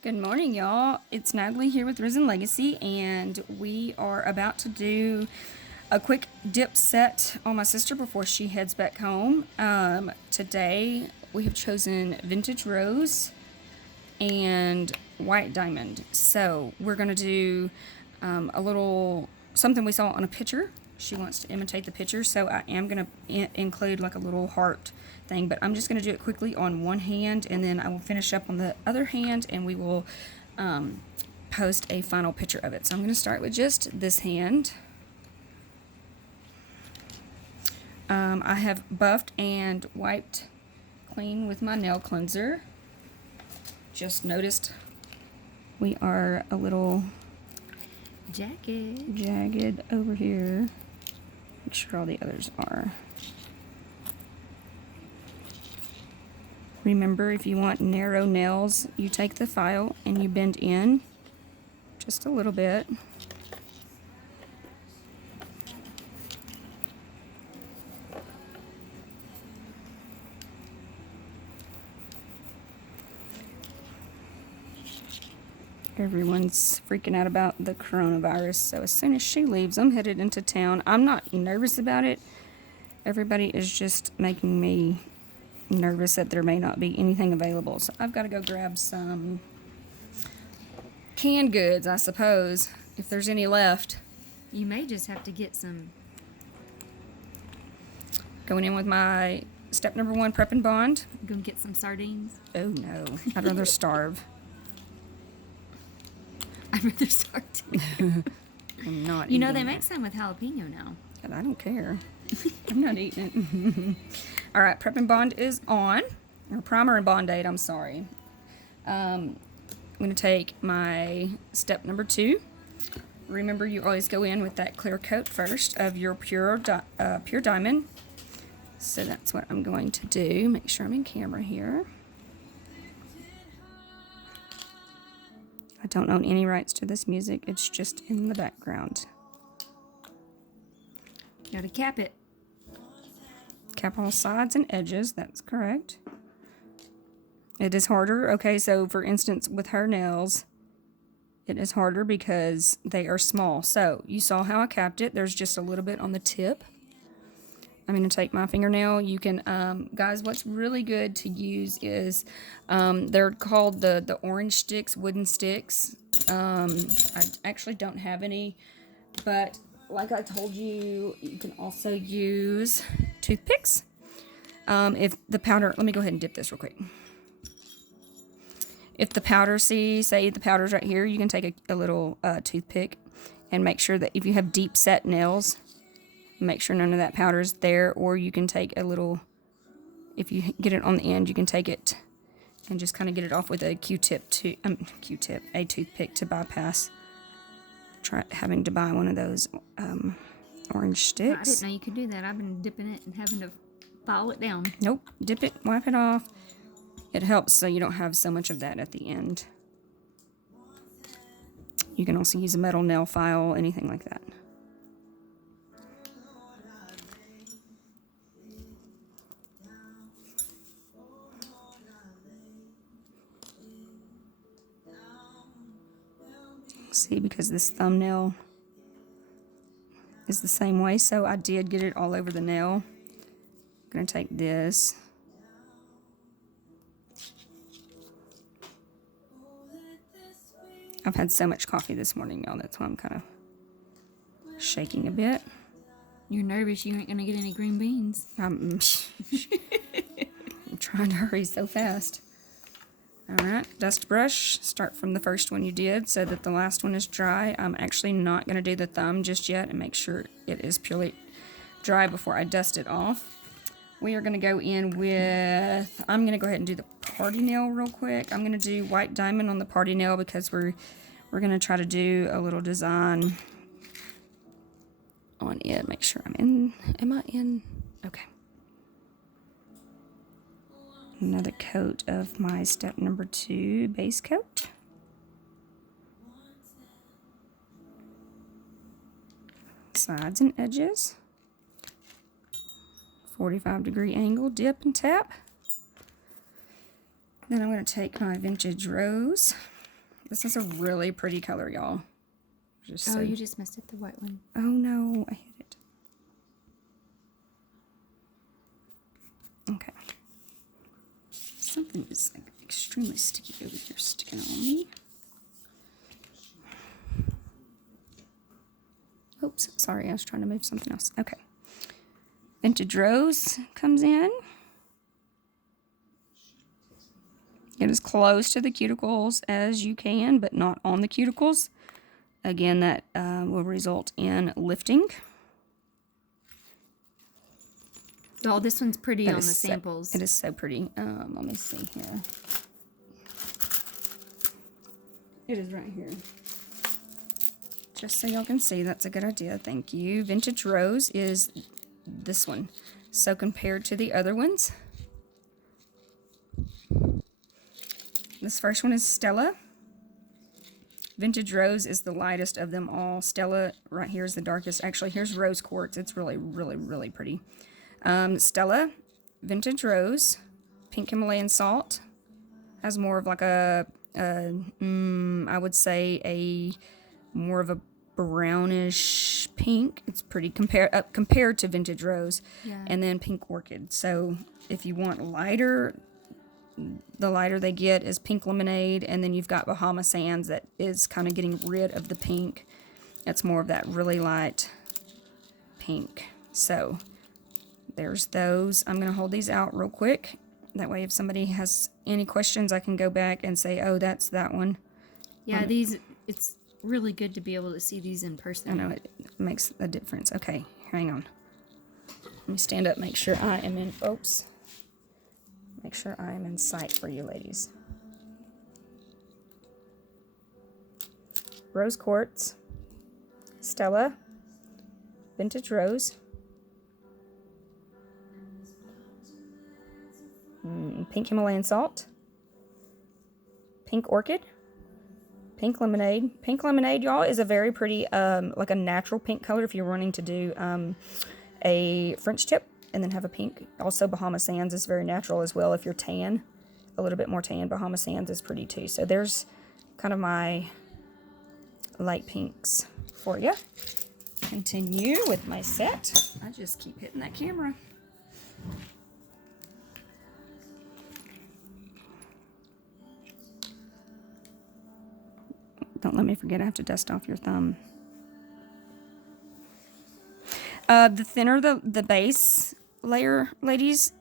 Good morning, y'all. It's Natalie here with Risen Legacy, and we are about to do a quick dip set on my sister before she heads back home. Today we have chosen Vintage Rose and White Diamond. So we're going to do a little something we saw on a picture. She wants to imitate the picture, so I am going to include like a little heart thing, but I'm just going to do it quickly on one hand, and then I will finish up on the other hand, and we will post a final picture of it. So I'm going to start with just this hand. I have buffed and wiped clean with my nail cleanser. Just noticed we are a little jagged over here. Make sure all the others are. Remember, if you want narrow nails, you take the file and you bend in just a little bit. Everyone's freaking out about the coronavirus, so as soon as she leaves, I'm headed into town. I'm not nervous about it. Everybody is just making me nervous that there may not be anything available. So I've got to go grab some canned goods, I suppose, if there's any left. You may just have to get some. Going in with my step number 1 prep and bond. Go get some sardines. Oh no, I'd rather starve. I'd rather start too. I'm not You know, they eating make it. some with jalapeno now. And I don't care. I'm not eating it. All right, prep and bond is on. Or primer and bond aid, I'm sorry. I'm going to take my step number 2. Remember, you always go in with that clear coat first of your pure diamond. So that's what I'm going to do. Make sure I'm in camera here. I don't own any rights to this music. It's just in the background. Gotta cap it. Cap all sides and edges. That's correct. It is harder. Okay, so for instance, with her nails, it is harder because they are small. So you saw how I capped it. There's just a little bit on the tip. I'm going to take my fingernail. You can, guys, what's really good to use is, they're called the orange sticks, wooden sticks. I actually don't have any, but like I told you, you can also use toothpicks. If the powder, let me go ahead and dip this real quick. If the powder, say the powder's right here, you can take a little toothpick and make sure that if you have deep set nails, make sure none of that powder is there, or you can take a little, if you get it on the end, you can take it and just kind of get it off with a a toothpick to bypass having to buy one of those orange sticks. I didn't know you could do that. I've been dipping it and having to file it down. Nope, dip it, wipe it off. It helps so you don't have so much of that at the end. You can also use a metal nail file, anything like that. See, because this thumbnail is the same way, so I did get it all over the nail. I'm going to take this. I've had so much coffee this morning, y'all. That's why I'm kind of shaking a bit. You're nervous you ain't going to get any green beans. I'm trying to hurry so fast. All right, dust brush. Start from the first one you did so that the last one is dry. I'm actually not going to do the thumb just yet and make sure it is purely dry before I dust it off. We are going to go in with, I'm going to go ahead and do the party nail real quick. I'm going to do white diamond on the party nail because we're going to try to do a little design on it. Make sure I'm in. Am I in? Okay. Another coat of my step number 2 base coat. Sides and edges. 45-degree angle, dip and tap. Then I'm going to take my Vintage Rose This is a really pretty color, y'all. Just Oh, you just messed up the white one. Oh no, I hit it. Okay. Something is like extremely sticky over here sticking on me. Oops, sorry, I was trying to move something else. Okay. Vintage Rose comes in. Get as close to the cuticles as you can, but not on the cuticles. Again, that will result in lifting. Oh, this one's pretty on the samples. It is so pretty. Let me see here. It is right here. Just so y'all can see, that's a good idea. Thank you. Vintage Rose is this one. So compared to the other ones, this first one is Stella. Vintage Rose is the lightest of them all. Stella right here is the darkest. Actually, here's Rose Quartz. It's really, really, really pretty. Stella, Vintage Rose, Pink Himalayan Salt has more of like I would say a more of a brownish pink. It's pretty compared to Vintage Rose. Yeah. And then Pink Orchid. So if you want lighter, the lighter they get is Pink Lemonade, and then you've got Bahama Sands that is kind of getting rid of the pink. It's more of that really light pink. So there's those. I'm going to hold these out real quick. That way if somebody has any questions, I can go back and say, oh, that's that one. Yeah, it's really good to be able to see these in person. I know, it makes a difference. Okay, hang on. Let me stand up, make sure I am in, make sure I am in sight for you ladies. Rose Quartz, Stella, Vintage Rose, Pink Himalayan Salt, Pink Orchid, Pink Lemonade. Pink Lemonade, y'all, is a very pretty, like a natural pink color if you're wanting to do a French tip and then have a pink. Also, Bahama Sands is very natural as well if you're tan, a little bit more tan. Bahama Sands is pretty too. So there's kind of my light pinks for you. Continue with my set. I just keep hitting that camera. Don't let me forget, I have to dust off your thumb. The thinner the base layer, ladies,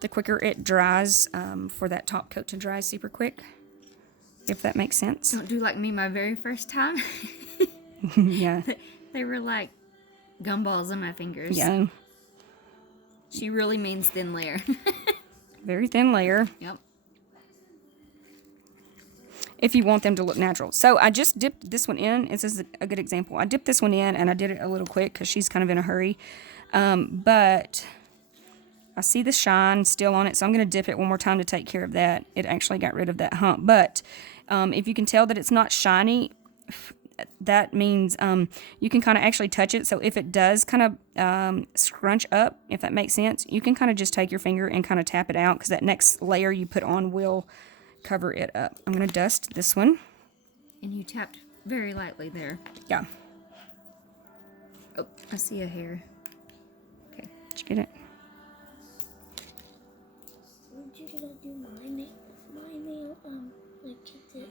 the quicker it dries, for that top coat to dry super quick, if that makes sense. Don't do like me my very first time. Yeah. They were like gumballs on my fingers. Yeah. She really means thin layer. Very thin layer. Yep. If you want them to look natural. So I just dipped this one in. This is a good example. I dipped this one in, and I did it a little quick because she's kind of in a hurry. But I see the shine still on it, so I'm going to dip it one more time to take care of that. It actually got rid of that hump. But if you can tell that it's not shiny, that means you can kind of actually touch it. So if it does kind of scrunch up, if that makes sense, you can kind of just take your finger and kind of tap it out, because that next layer you put on will cover it up. I'm going to dust this one. And you tapped very lightly there. Yeah. Oh, I see a hair. Okay. Did you get it? Weren't you gonna do my nail, like keep it?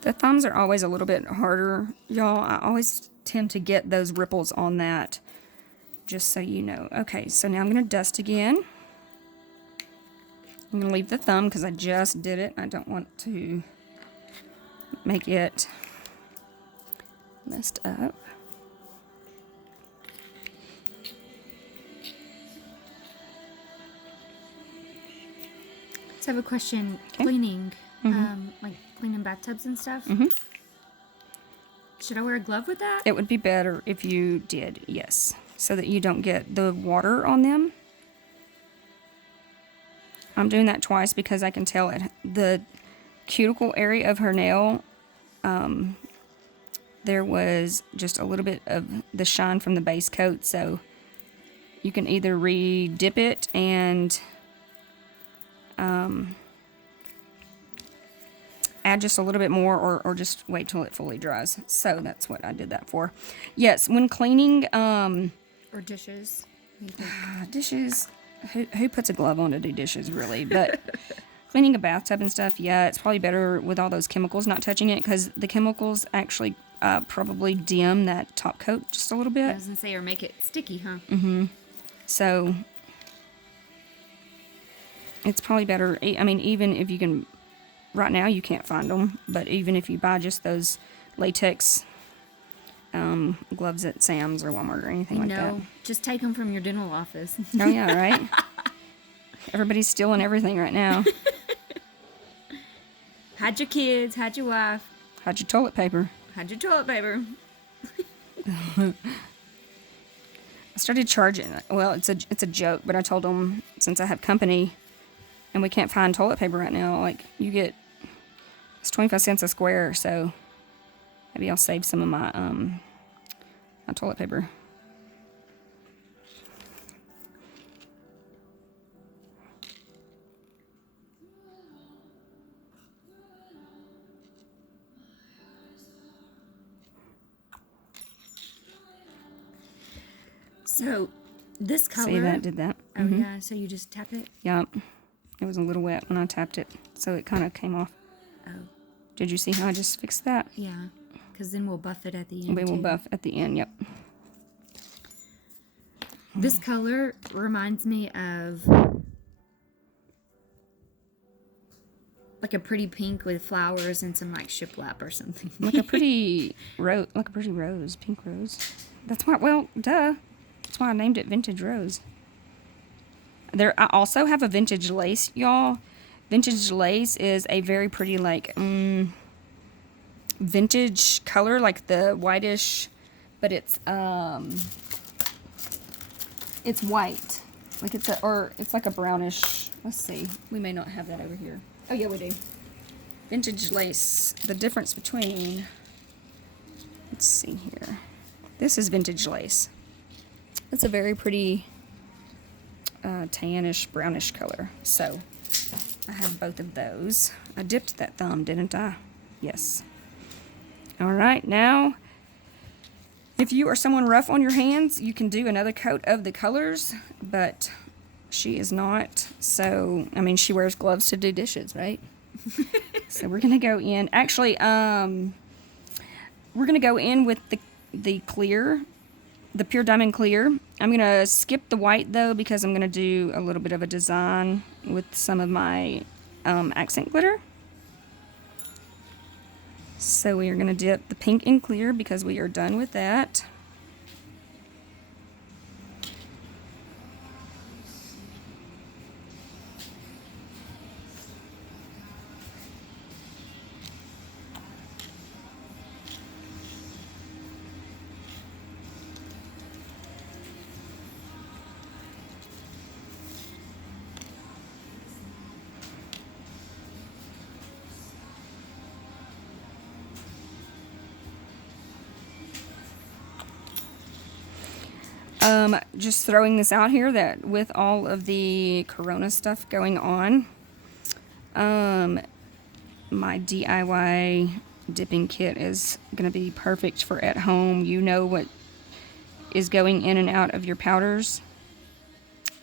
The thumbs are always a little bit harder, y'all. I always tend to get those ripples on that, just so you know. Okay, so now I'm going to dust again. I'm going to leave the thumb because I just did it. I don't want to make it messed up. So I have a question. Okay. Cleaning, like cleaning bathtubs and stuff. Should I wear a glove with that? It would be better if you did, yes, so that you don't get the water on them. I'm doing that twice because I can tell the cuticle area of her nail, there was just a little bit of the shine from the base coat, so you can either re-dip it and add just a little bit more, or just wait till it fully dries. So that's what I did that for. Yes, when cleaning Or dishes. dishes, who puts a glove on to do dishes, really? But cleaning a bathtub and stuff, yeah, it's probably better with all those chemicals not touching it, because the chemicals actually probably dim that top coat just a little I bit. was gonna say, or make it sticky, huh? So it's probably better. I mean, even if you can, right now you can't find them, but even if you buy just those latex gloves at Sam's or Walmart or anything like that. No, just take them from your dental office. Oh yeah, right? Everybody's stealing everything right now. Hide your kids, hide your wife, Hide your toilet paper. hide your toilet paper. I started charging. Well, it's a joke, but I told them, since I have company and we can't find toilet paper right now, like, it's 25 cents a square, so maybe I'll save some of my my toilet paper. So, this color. See that? Did that? Oh yeah. So you just tap it. Yep. It was a little wet when I tapped it, so it kind of came off. Oh. Did you see how I just fixed that? Yeah. Because then we'll buff it at the end. We will too. buff at the end, yep. This color reminds me of like a pretty pink with flowers and some like shiplap or something. Like a pretty rose, pink rose. That's why, well, duh. That's why I named it Vintage Rose. I also have a vintage lace, y'all. Vintage lace is a very pretty, like, vintage color, like the whitish, but it's white. Like it's like a brownish. Let's see. We may not have that over here. Oh yeah, we do. Vintage lace. The difference between, let's see here. This is vintage lace. It's a very pretty tannish, brownish color. So I have both of those. I dipped that thumb, didn't I? Yes. All right, now, if you are someone rough on your hands, you can do another coat of the colors, but she is not. So, I mean, she wears gloves to do dishes, right? So we're gonna go in. Actually, we're gonna go in with the clear, the pure diamond clear. I'm gonna skip the white though, because I'm gonna do a little bit of a design with some of my accent glitter. So we are gonna dip the pink in clear because we are done with that. Just throwing this out here that with all of the Corona stuff going on, my DIY dipping kit is going to be perfect for at home. You know what is going in and out of your powders,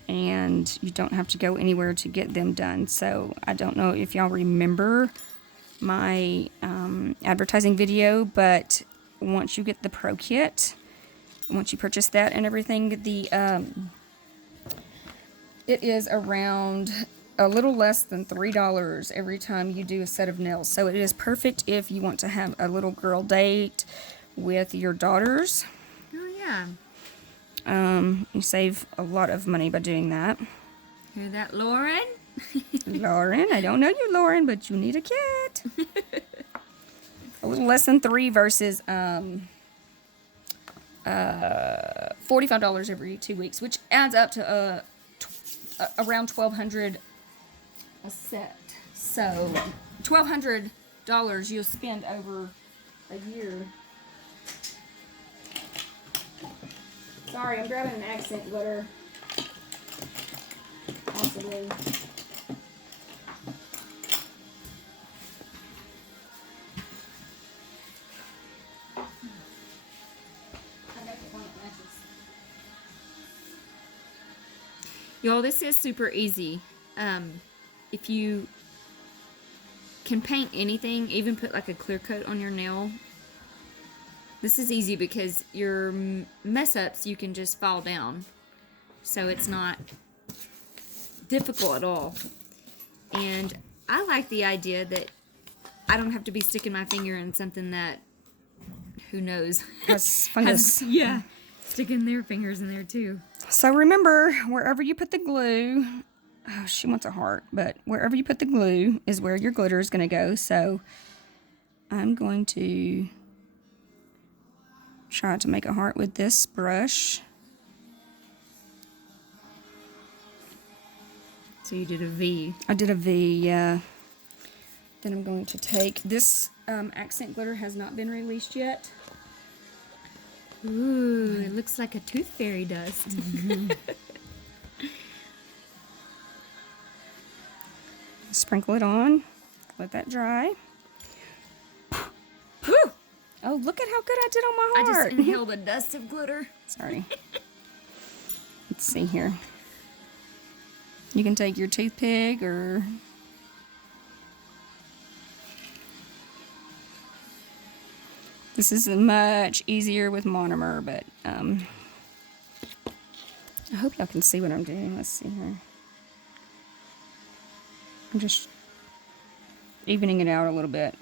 and you don't have to go anywhere to get them done. So I don't know if y'all remember my advertising video, but once you get the Pro Kit, once you purchase that and everything, it is around a little less than $3 every time you do a set of nails. So it is perfect if you want to have a little girl date with your daughters. Oh yeah. You save a lot of money by doing that. Hear that, Lauren? Lauren, I don't know you, Lauren, but you need a kit. A little less than $3 versus $45 every 2 weeks, which adds up to around $1,200 a set. So $1,200 you'll spend over a year. Sorry, I'm grabbing an accent glitter. possibly. Y'all, this is super easy. If you can paint anything, even put like a clear coat on your nail, this is easy because your mess ups you can just fall down. So it's not difficult at all. And I like the idea that I don't have to be sticking my finger in something that, who knows, Has fungus. yeah, sticking their fingers in there too. So remember, wherever you put the glue, oh, she wants a heart, but wherever you put the glue is where your glitter is going to go. So I'm going to try to make a heart with this brush. So you did a V. I did a V, yeah. Then I'm going to take this accent glitter has not been released yet. Ooh, it looks like a tooth fairy dust. Sprinkle it on. Let that dry. Woo! Oh, look at how good I did on my I heart. just inhaled a dust of glitter. Sorry. Let's see here. You can take your toothpick or... This is much easier with monomer, but I hope y'all can see what I'm doing. Let's see here. I'm just evening it out a little bit.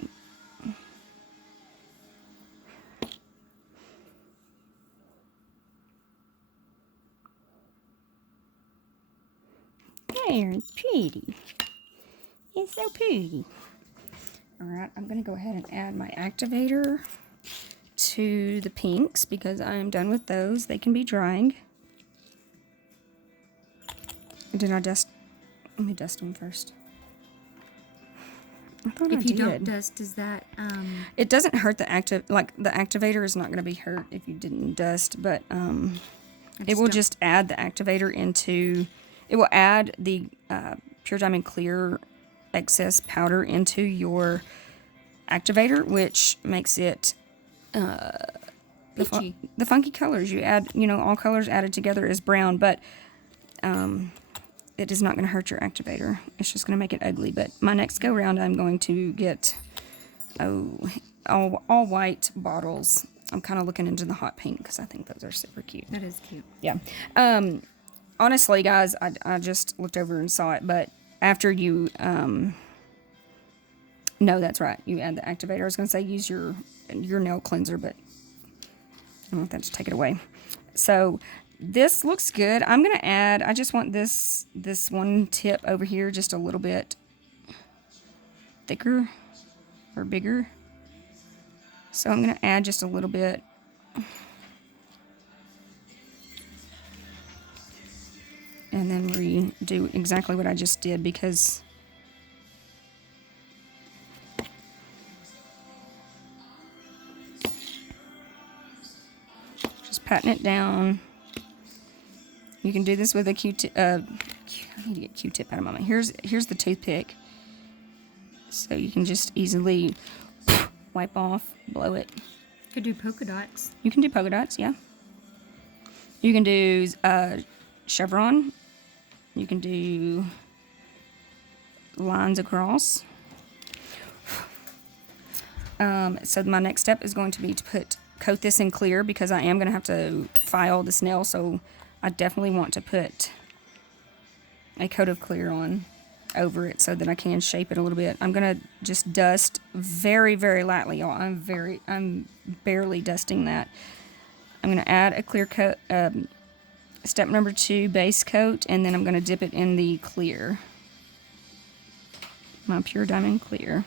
There, it's pretty. It's so pretty. Alright, I'm going to go ahead and add my activator to the pinks because I am done with those. They can be drying. Did I dust? Let me dust them first. I thought I If you did. don't dust, does that It doesn't hurt the the activator is not going to be hurt if you didn't dust, but it will just add the activator into. It will add the Pure Diamond Clear excess powder into your activator, which makes it the funky colors. You add, all colors added together is brown, but it is not going to hurt your activator. It's just going to make it ugly. But my next go round, I'm going to get all white bottles. I'm kind of looking into the hot pink because I think those are super cute. That is cute. Yeah. Honestly, guys, I just looked over and saw it, but after you, no, that's right. You add the activator. I was going to say use your nail cleanser, but I don't want that to take it away. So this looks good. I'm going to add, I just want this one tip over here just a little bit thicker or bigger. So I'm going to add just a little bit. And then redo exactly what I just did because just patting it down. You can do this with a Q-tip. I need to get Q-tip out of my mouth. Here's the toothpick. So you can just easily wipe off, blow it. Could do polka dots. You can do polka dots, yeah. You can do chevron. You can do lines across. So my next step is going to be to coat this in clear because I am going to have to file this nail. So I definitely want to put a coat of clear on over it so that I can shape it a little bit. I'm going to just dust very, very lightly, y'all. I'm barely dusting that. I'm going to add a clear coat. Step number 2, base coat, and then I'm going to dip it in the clear. My Pure Diamond Clear.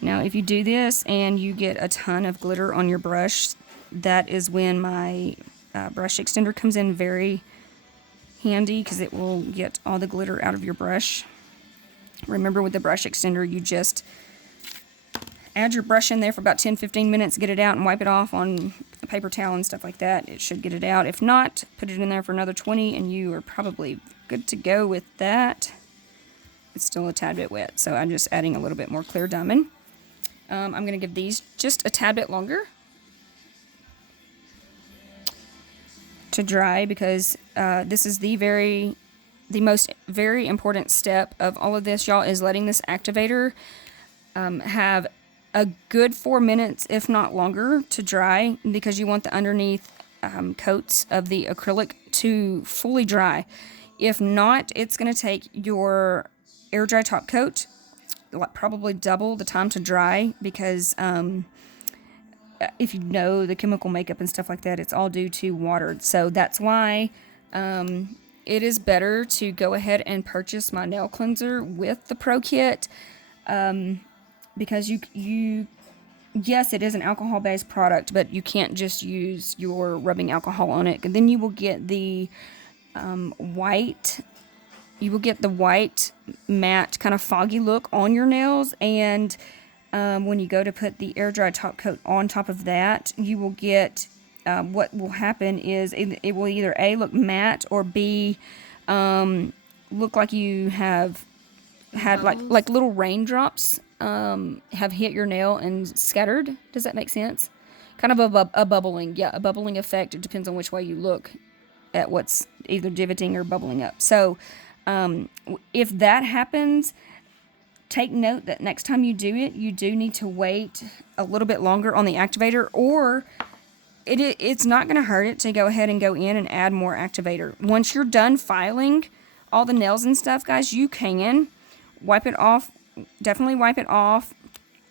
Now, if you do this and you get a ton of glitter on your brush, that is when my brush extender comes in very handy because it will get all the glitter out of your brush. Remember, with the brush extender, you just add your brush in there for about 10-15 minutes, get it out and wipe it off on a paper towel and stuff like that. It should get it out. If not, put it in there for another 20 and you are probably good to go with that. It's still a tad bit wet, so I'm just adding a little bit more clear diamond. I'm going to give these just a tad bit longer to dry, because this is the most very important step of all of this, y'all, is letting this activator have a good 4 minutes, if not longer, to dry, because you want the underneath coats of the acrylic to fully dry. If not, it's going to take your air dry top coat probably double the time to dry, because if you know the chemical makeup and stuff like that, it's all due to water. So that's why it is better to go ahead and purchase my nail cleanser with the Pro Kit, because you yes, it is an alcohol-based product, but you can't just use your rubbing alcohol on it. And then you will get the white matte kind of foggy look on your nails, and when you go to put the air dry top coat on top of that, you will get what will happen is it will either A, look matte, or B, look like you have had like little raindrops have hit your nail and scattered. Does that make sense? Kind of a bubbling, a bubbling effect. It depends on which way you look at what's either divoting or bubbling up. So if that happens, take note that next time you do it, you do need to wait a little bit longer on the activator, or it's not going to hurt it to go ahead and go in and add more activator. Once you're done filing all the nails and stuff, guys, you can wipe it off. Definitely wipe it off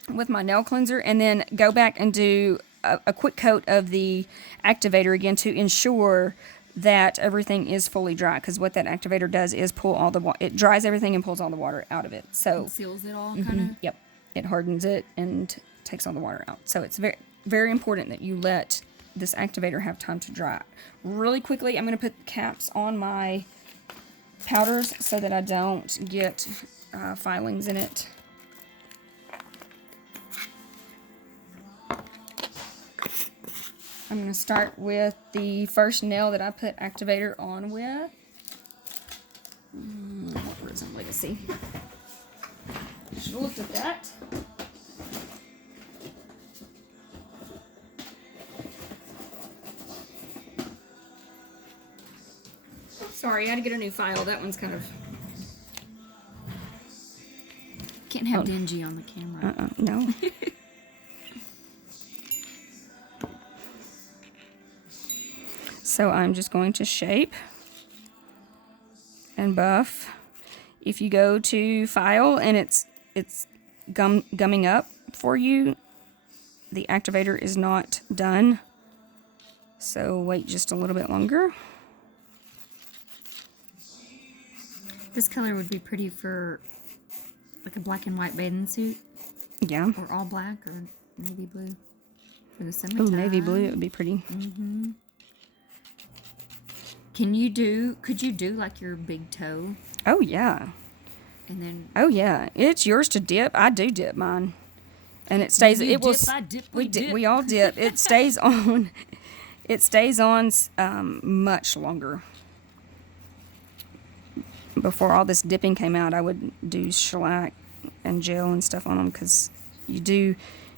with my nail cleanser, and then go back and do a quick coat of the activator again to ensure that everything is fully dry, because what that activator does is pull all the water. It dries everything and pulls all the water out of it. So it seals it all, kind of. Yep, it hardens it and takes all the water out. So it's very, very important that you let this activator have time to dry. Really quickly, I'm going to put the caps on my powders so that I don't get filings in it. I'm going to start with the first nail that I put activator on with. What Resin Legacy? I should have looked at that. Sorry, I had to get a new file. That one's kind of... Can't have dingy on the camera. No. So I'm just going to shape and buff. If you go to file and it's gumming up for you, the activator is not done. So wait just a little bit longer. This color would be pretty for like a black and white bathing suit. Yeah. Or all black or navy blue for the Oh, summertime. navy blue, it would be pretty. Mm-hmm. Could you do like your big toe? Oh, yeah. And then... Oh, yeah. It's yours to dip. I do dip mine. And it stays... You it will. dip, I dip, we dip. We all dip. It stays on... It stays on much longer. Before all this dipping came out, I would do shellac and gel and stuff on them, because you do...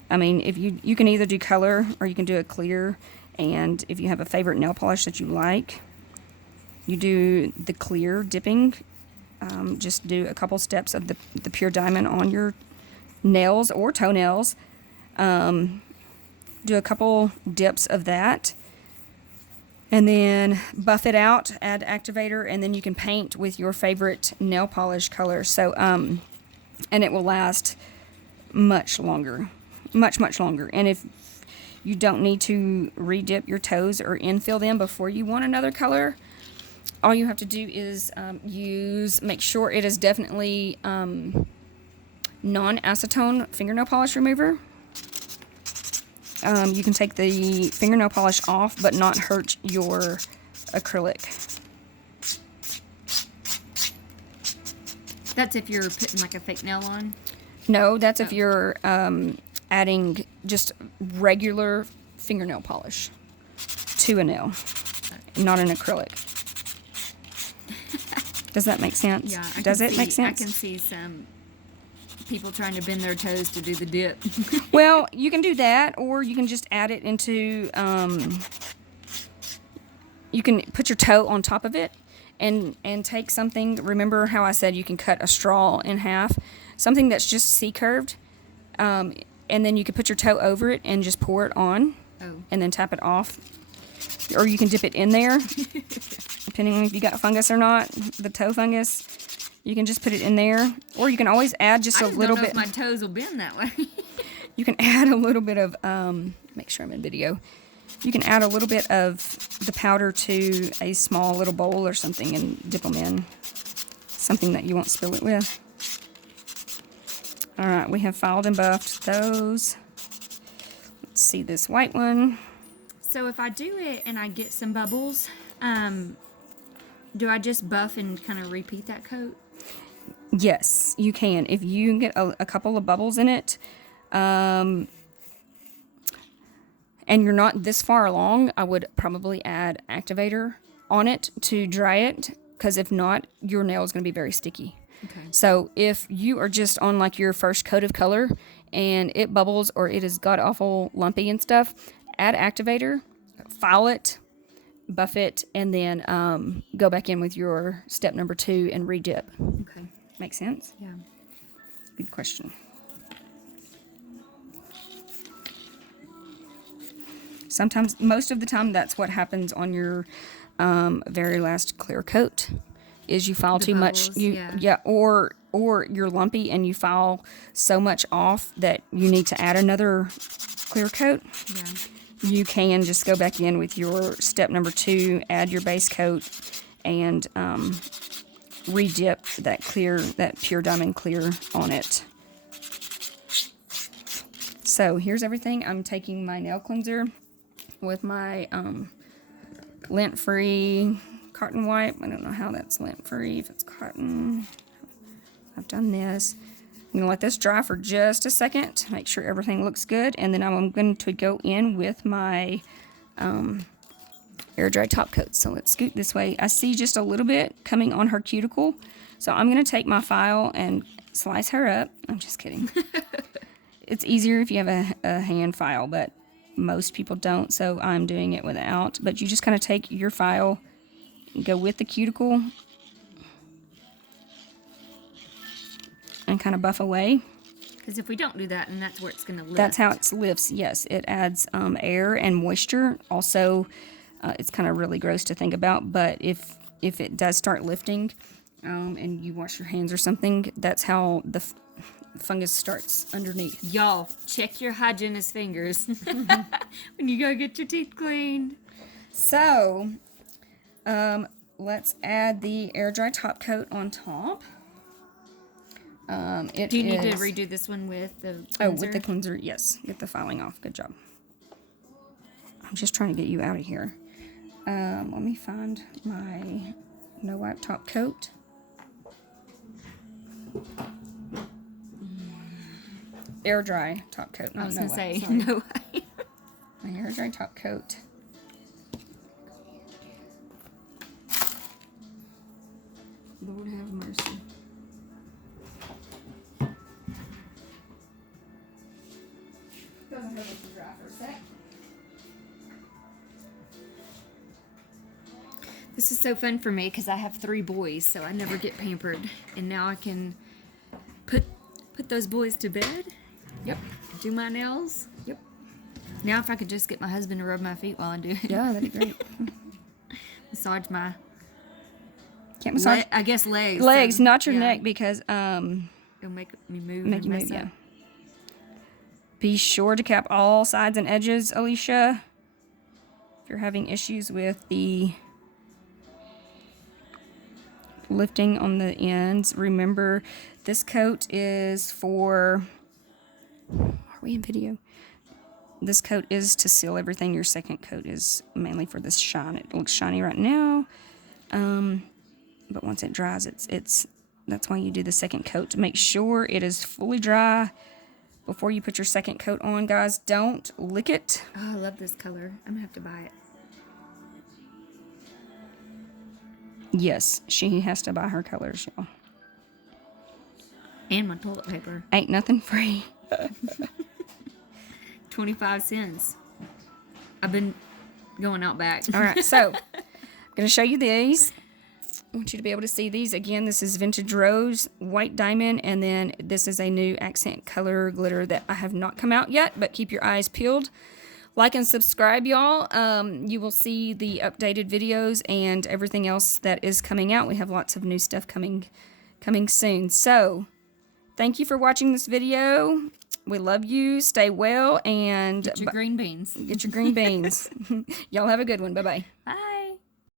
I mean, if you can either do color or you can do a clear, and if you have a favorite nail polish that you like, you do the clear dipping. Just do a couple steps of the pure diamond on your nails or toenails. Do a couple dips of that. And then buff it out, add activator, and then you can paint with your favorite nail polish color. So, and it will last much longer. Much, much longer. And if you don't need to re-dip your toes or infill them before you want another color, all you have to do is make sure it is definitely non-acetone fingernail polish remover. You can take the fingernail polish off, but not hurt your acrylic. That's if you're putting like a fake nail on? No, that's if you're adding just regular fingernail polish to a nail, not an acrylic. Does that make sense? Yeah. Does it make sense? I can see some people trying to bend their toes to do the dip. Well, you can do that, or you can just add it into, you can put your toe on top of it and take something. Remember how I said you can cut a straw in half? Something that's just C-curved, and then you can put your toe over it and just pour it on, and then tap it off. Or you can dip it in there, depending on if you got fungus or not, the toe fungus. You can just put it in there, or you can always add just a little bit. I don't know if my toes will bend that way. You can add a little bit of, make sure I'm in video. You can add a little bit of the powder to a small little bowl or something and dip them in. Something that you won't spill it with. All right, we have filed and buffed those. Let's see this white one. So if I do it and I get some bubbles, do I just buff and kind of repeat that coat? Yes, you can. If you get a couple of bubbles in it, and you're not this far along, I would probably add Activator on it to dry it, because if not, your nail is going to be very sticky. Okay. So if you are just on like your first coat of color and it bubbles or it is god awful lumpy and stuff, add Activator, file it, buff it, and then go back in with your step number 2 and re-dip. Okay. Make sense? Yeah. Good question. Sometimes, most of the time, that's what happens on your very last clear coat, is you file too much. Or you're lumpy and you file so much off that you need to add another clear coat. Yeah. You can just go back in with your step number 2, add your base coat, and re-dip that pure diamond clear on it. So here's everything. I'm taking my nail cleanser with my lint-free cotton wipe. I don't know how that's lint-free, if it's cotton. I've done this. I'm going to let this dry for just a second, make sure everything looks good, and then I'm going to go in with my air dry top coat. So let's scoot this way. I see just a little bit coming on her cuticle, so I'm going to take my file and slice her up. I'm just kidding. It's easier if you have a hand file, but most people don't, so I'm doing it without. But you just kind of take your file, go with the cuticle, and kind of buff away. Because if we don't do that, and that's where it's going to lift. That's how it lifts, yes. It adds air and moisture. Also, it's kind of really gross to think about, but if it does start lifting and you wash your hands or something, that's how the fungus starts underneath. Y'all, check your hygienist fingers when you go get your teeth cleaned. So, let's add the air dry top coat on top. Do you need to redo this one with the cleanser? Oh, with the cleanser, yes. Get the filing off. Good job. I'm just trying to get you out of here. Let me find my no wipe top coat. Air dry top coat. I was going going to say, no way. My air dry top coat. Lord have mercy. Doesn't hurt if you dry for a sec. This is so fun for me because I have 3 boys, so I never get pampered. And now I can put those boys to bed. Yep. Do my nails. Yep. Now if I could just get my husband to rub my feet while I do it. Yeah, that'd be great. Massage my... Can't massage. I guess legs. Legs, so, not your yeah. neck, because It'll make me move. make you move. Yeah. Be sure to cap all sides and edges, Alicia. If you're having issues with the lifting on the ends, remember this coat is for. Are we in video? This coat is to seal everything. Your second coat is mainly for this shine. It looks shiny right now. But once it dries, that's why you do the second coat, to make sure it is fully dry before you put your second coat on. Guys, don't lick it. Oh, I love this color. I'm gonna have to buy it. Yes, she has to buy her colors, y'all. And my toilet paper. Ain't nothing free. 25 cents. I've been going out back. All right, so I'm going to show you these. I want you to be able to see these. Again, this is Vintage Rose, White Diamond, and then this is a new accent color glitter that I have not come out yet, but keep your eyes peeled. Like and subscribe, y'all. You will see the updated videos and everything else that is coming out. We have lots of new stuff coming soon. So, thank you for watching this video. We love you. Stay well and Get your green beans. Get your green beans. Y'all have a good one. Bye-bye. Bye.